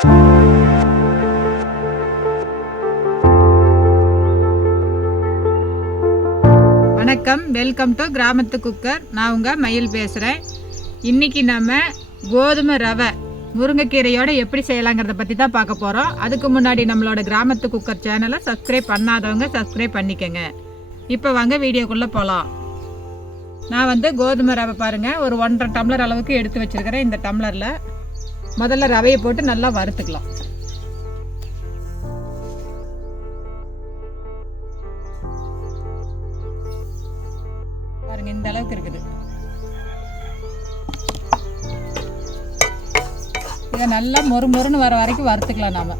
வணக்கம், welcome to கிராமத்து cooker. நான் உங்கள் மயில் பேசுகிறேன். இன்றைக்கி நம்ம கோதுமை ரவை முருங்கைக்கீரையோடு எப்படி செய்யலாங்கிறத பற்றி தான் பார்க்க போகிறோம். அதுக்கு முன்னாடி நம்மளோட கிராமத்து குக்கர் சேனலை சப்ஸ்கிரைப் பண்ணாதவங்க சப்ஸ்கிரைப் பண்ணிக்கோங்க. இப்போ வாங்க வீடியோக்குள்ளே போகலாம். நான் கோதுமை ரவை பாருங்கள், ஒரு 1.5 டம்ளர் அளவுக்கு எடுத்து வச்சுருக்கிறேன். இந்த டம்ளரில் முதல்ல ரவையை போட்டு நல்லா வறுத்துக்கலாம். பாருங்க, இந்த அளவுக்கு இருக்குது. இதை நல்லா மொறுன்னு வர வரைக்கும் வறுத்துக்கலாம். நாம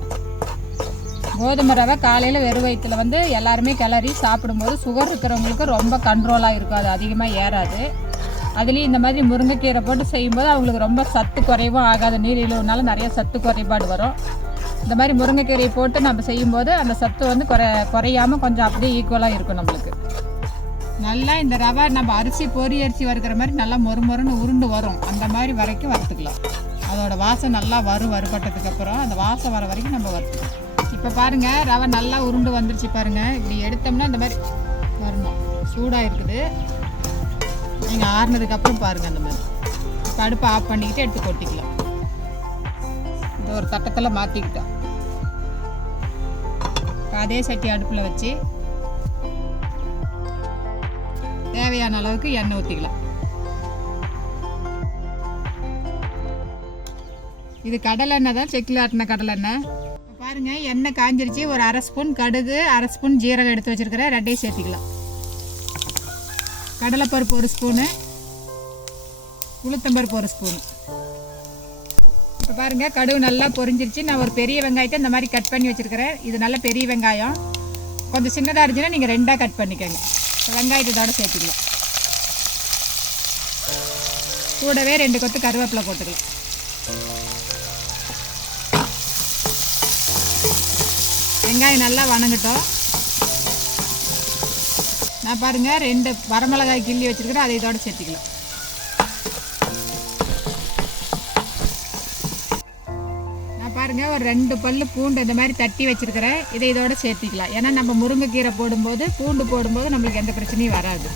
கோதுமை ரவை காலையில் வெறும் வயிற்றுல எல்லாருமே கிளறி சாப்பிடும்போது சுகர் இருக்கிறவங்களுக்கு ரொம்ப கண்ட்ரோலாக இருக்கும். அது அதிகமாக ஏறாது. அதுலேயும் இந்த மாதிரி முருங்கைக்கீரை போட்டு செய்யும்போது அவங்களுக்கு ரொம்ப சத்து குறைவும் ஆகாது. நீரிழிவுனால நிறைய சத்து குறைபாடு வரும். இந்த மாதிரி முருங்கைக்கீரையை போட்டு நம்ம செய்யும்போது அந்த சத்து குறையாமல் கொஞ்சம் அப்படியே ஈக்குவலாக இருக்கும் நம்மளுக்கு. நல்லா இந்த ரவை நம்ம அரிசி பொரி அரிசி வறுக்கிற மாதிரி நல்லா மொறுன்னு உருண்டு வரும். அந்த மாதிரி வரைக்கும் வறுத்துக்கலாம். அதோட வாசம் நல்லா வறுபட்டதுக்கு அப்புறம் அந்த வாசம் வர வரைக்கும் நம்ம வறுத்துக்கலாம். இப்போ பாருங்கள், ரவை நல்லா உருண்டு வந்துருச்சு பாருங்கள். இப்படி எடுத்தோம்னா இந்த மாதிரி வரணும். சூடாக இருக்குது. நீங்கள் ஆறுனதுக்கப்புறம் பாருங்கள் அந்த மாதிரி. இப்போ அடுப்பை ஆஃப் பண்ணிக்கிட்டு எடுத்து கொட்டிக்கலாம். இந்த ஒரு தட்டத்தில் மாற்றிக்கிட்டோம். அதே சட்டி அடுப்பில் வச்சு தேவையான அளவுக்கு எண்ணெய் ஊற்றிக்கலாம். இது கடலெண்ணெய் தான், செக்கில் ஆட்டின கடலெண்ணெய். பாருங்கள், எண்ணெய் காஞ்சிருச்சு. ஒரு 1/2 ஸ்பூன் கடுகு, 1/2 ஸ்பூன் ஜீரகம் எடுத்து வச்சுருக்கிறேன். ரெண்டையும் சேர்த்திக்கலாம். கடலைப்பருப்பு 1 ஸ்பூனு, உளுத்தம்பருப்பு 1 ஸ்பூனு. இப்போ பாருங்கள், கடுகு நல்லா பொரிஞ்சிருச்சு. நான் ஒரு பெரிய வெங்காயத்தை இந்த மாதிரி கட் பண்ணி வச்சுருக்கிறேன். இது நல்ல பெரிய வெங்காயம். கொஞ்சம் சின்னதாக இருந்துச்சுன்னா நீங்கள் 2ஆக கட் பண்ணிக்கோங்க. வெங்காயத்தோட சேர்த்துக்கலாம். கூடவே 2 கொத்து கருவேப்பிலை போட்டுக்கலாம். வெங்காயம் நல்லா வணங்கட்டும். நான் பாருங்கள் 2 வரமிளகாய் கிள்ளி வச்சுருக்கிறேன். அதை இதோட சேர்த்துக்கலாம். நான் பாருங்கள் ஒரு 2 பல்லு பூண்டு இந்த மாதிரி தட்டி வச்சுருக்கிறேன். இதை இதோட சேர்த்திக்கலாம். ஏன்னா நம்ம முருங்கைக்கீரை போடும்போது பூண்டு போடும்போது நம்மளுக்கு எந்த பிரச்சனையும் வராது.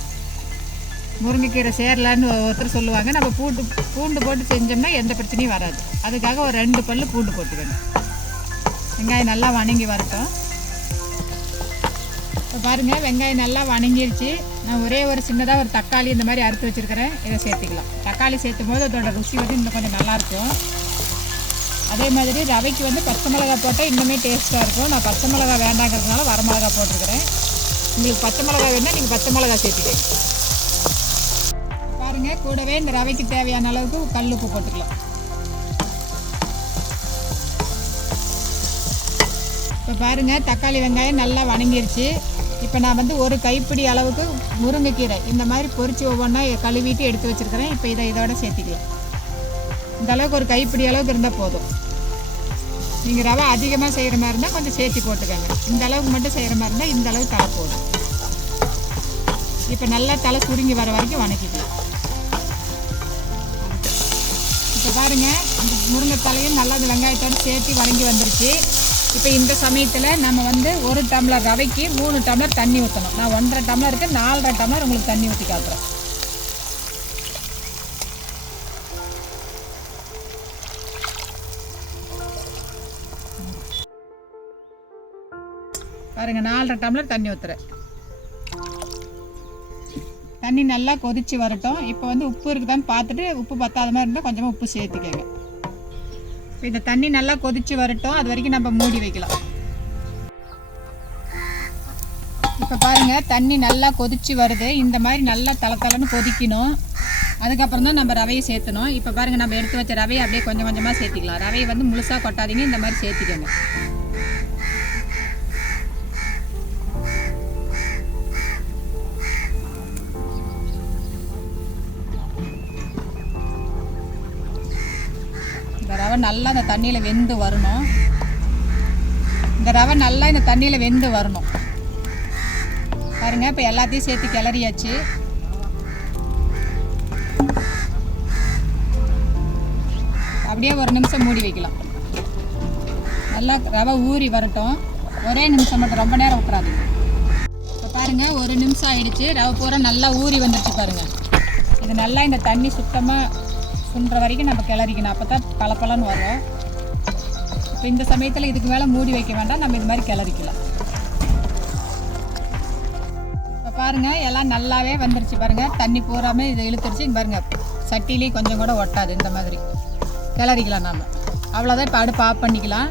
முருங்கைக்கீரை சேரலான்னு ஒருத்தர் சொல்லுவாங்க. நம்ம பூண்டு போட்டு செஞ்சோம்னா எந்த பிரச்சனையும் வராது. அதுக்காக ஒரு 2 பல்லு பூண்டு போட்டுக்கணும். வெங்காயம் நல்லா வணங்கி வரட்டும். இப்போ பாருங்கள், வெங்காயம் நல்லா வணங்கிடுச்சு. நான் ஒரே ஒரு சின்னதாக ஒரு தக்காளி இந்த மாதிரி அறுத்து வச்சுருக்கிறேன். இதை சேர்த்துக்கலாம். தக்காளி சேர்த்தும் போது அதோட ருசி இன்னும் கொஞ்சம் நல்லாயிருக்கும். அதே மாதிரி ரவைக்கு பச்சை மிளகா போட்டால் இன்னுமே டேஸ்ட்டாக இருக்கும். நான் பச்சை மிளகா வேண்டாங்கிறதுனால வரமிளகா போட்டிருக்கிறேன். உங்களுக்கு பச்சை மிளகா வேணுன்னா நீங்கள் பச்சை மிளகா சேர்த்துக்கங்க. பாருங்கள், கூடவே இந்த ரவைக்கு தேவையான அளவுக்கு கல்லுப்பு போட்டுக்கலாம். இப்போ பாருங்கள், தக்காளி வெங்காயம் நல்லா வணங்கிருச்சு. இப்போ நான் ஒரு கைப்பிடி அளவுக்கு முருங்கைக்கீரை இந்த மாதிரி பொரித்து ஒவ்வொன்றா கழுவிட்டு எடுத்து வச்சுருக்கிறேன். இப்போ இதோட சேர்த்திக்கலாம். இந்த அளவுக்கு ஒரு கைப்பிடி அளவுக்கு இருந்தால் போதும். நீங்கள் ரவை அதிகமாக செய்கிற மாதிரி இருந்தால் கொஞ்சம் சேர்த்து போட்டுக்கோங்க. இந்த அளவுக்கு மட்டும் செய்கிற மாதிரி இருந்தால் இந்த அளவுக்கு தலை போதும். இப்போ நல்லா தலை சுருங்கி வர வரைக்கும் வணக்கிக்கலாம். இப்போ பாருங்கள், இந்த முருங்கை தலையும் நல்லா இந்த வெங்காயத்தோடு சேர்த்து வணங்கி வந்துருச்சு. இப்போ இந்த சமயத்தில் நம்ம 1 டம்ளர் ரவைக்கு 3 டம்ளர் தண்ணி ஊற்றணும். நான் 1.5 டம்ளருக்கு 4.5 டம்ளர் உங்களுக்கு தண்ணி ஊற்றி காட்டுறேன். பாருங்கள், 4.5 டம்ளர் தண்ணி ஊற்றுறேன். தண்ணி நல்லா கொதித்து வரட்டும். இப்போ உப்பு இருக்குதான்னு பார்த்துட்டு உப்பு பத்தாத மாதிரி இருந்தால் கொஞ்சமாக உப்பு சேர்த்துக்கங்க. இப்போ இந்த தண்ணி நல்லா கொதித்து வரட்டும். அது வரைக்கும் நம்ம மூடி வைக்கலாம். இப்போ பாருங்கள், தண்ணி நல்லா கொதித்து வருது. இந்த மாதிரி நல்லா தளன்னு கொதிக்கணும். அதுக்கப்புறம் தான் நம்ம ரவையை சேர்த்தணும். இப்போ பாருங்கள், நம்ம எடுத்து வச்ச ரவையை அப்படியே கொஞ்சம் கொஞ்சமாக சேர்த்திக்கலாம். ரவையை முழுசாக கொட்டாதீங்க. இந்த மாதிரி சேர்த்திக்கோங்க. இந்த ரவை நல்லா இந்த தண்ணியில் வெந்து வரணும். பாருங்கள், இப்போ எல்லாத்தையும் சேர்த்து கிளறியாச்சு. அப்படியே ஒரு நிமிஷம் மூடி வைக்கலாம். நல்லா ரவை ஊறி வரட்டும். ஒரே நிமிஷம் மட்டும், ரொம்ப நேரம் விட்டுறாது. இப்போ பாருங்கள் 1 நிமிஷம் ஆகிடுச்சு. ரவை பூரா நல்லா ஊறி வந்துடுச்சு பாருங்கள். இது நல்லா இந்த தண்ணி சுத்தமாக சுண்டுற வரைக்கும் நம்ம கிளறிக்கணும். அப்போ தான் பளபளன்னு வரும். இப்போ இந்த சமயத்தில் இதுக்கு மேலே மூடி வைக்க வேண்டாம், நம்ம இது மாதிரி கிளறிக்கலாம். இப்போ பாருங்கள் எல்லாம் நல்லாவே வந்துருச்சு பாருங்கள். தண்ணி பூராமல் இதை இழுத்துருச்சு. இங்கே பாருங்கள், சட்டிலேயும் கொஞ்சம் கூட ஒட்டாது. இந்த மாதிரி கிளறிக்கலாம் நாம். அவ்வளோதான். இப்போ அடுப்பு ஆஃப் பண்ணிக்கலாம்.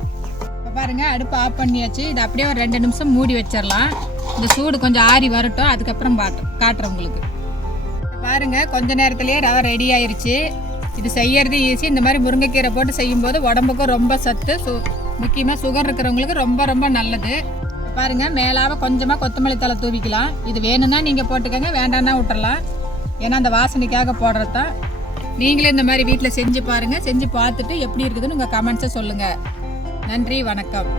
இப்போ பாருங்கள் அடுப்பு ஆஃப் பண்ணியாச்சு. இது அப்படியே ஒரு 2 நிமிஷம் மூடி வச்சிடலாம். இந்த சூடு கொஞ்சம் ஆறி வரட்டும், அதுக்கப்புறம் காட்டுறேன் உங்களுக்கு. பாருங்கள் கொஞ்ச நேரத்துலேயே ரவை ரெடி ஆயிடுச்சு. இது செய்யறது ஈஸி. இந்த மாதிரி முருங்கைக்கீரை போட்டு செய்யும்போது உடம்புக்கும் ரொம்ப சத்து, முக்கியமாக சுகர் இருக்கிறவங்களுக்கு ரொம்ப ரொம்ப நல்லது. பாருங்கள் மேலாக கொஞ்சமாக கொத்தமல்லி தழை தூவிக்கலாம். இது வேணும்னா நீங்கள் போட்டுக்கோங்க, வேண்டாம்னா விட்டுறலாம். ஏன்னா அந்த வாசனைக்காக போடுறது தான். நீங்களே இந்த மாதிரி வீட்டில் செஞ்சு பாருங்கள். செஞ்சு பார்த்துட்டு எப்படி இருக்குதுன்னு உங்கள் கமெண்ட்ஸை சொல்லுங்கள். நன்றி, வணக்கம்.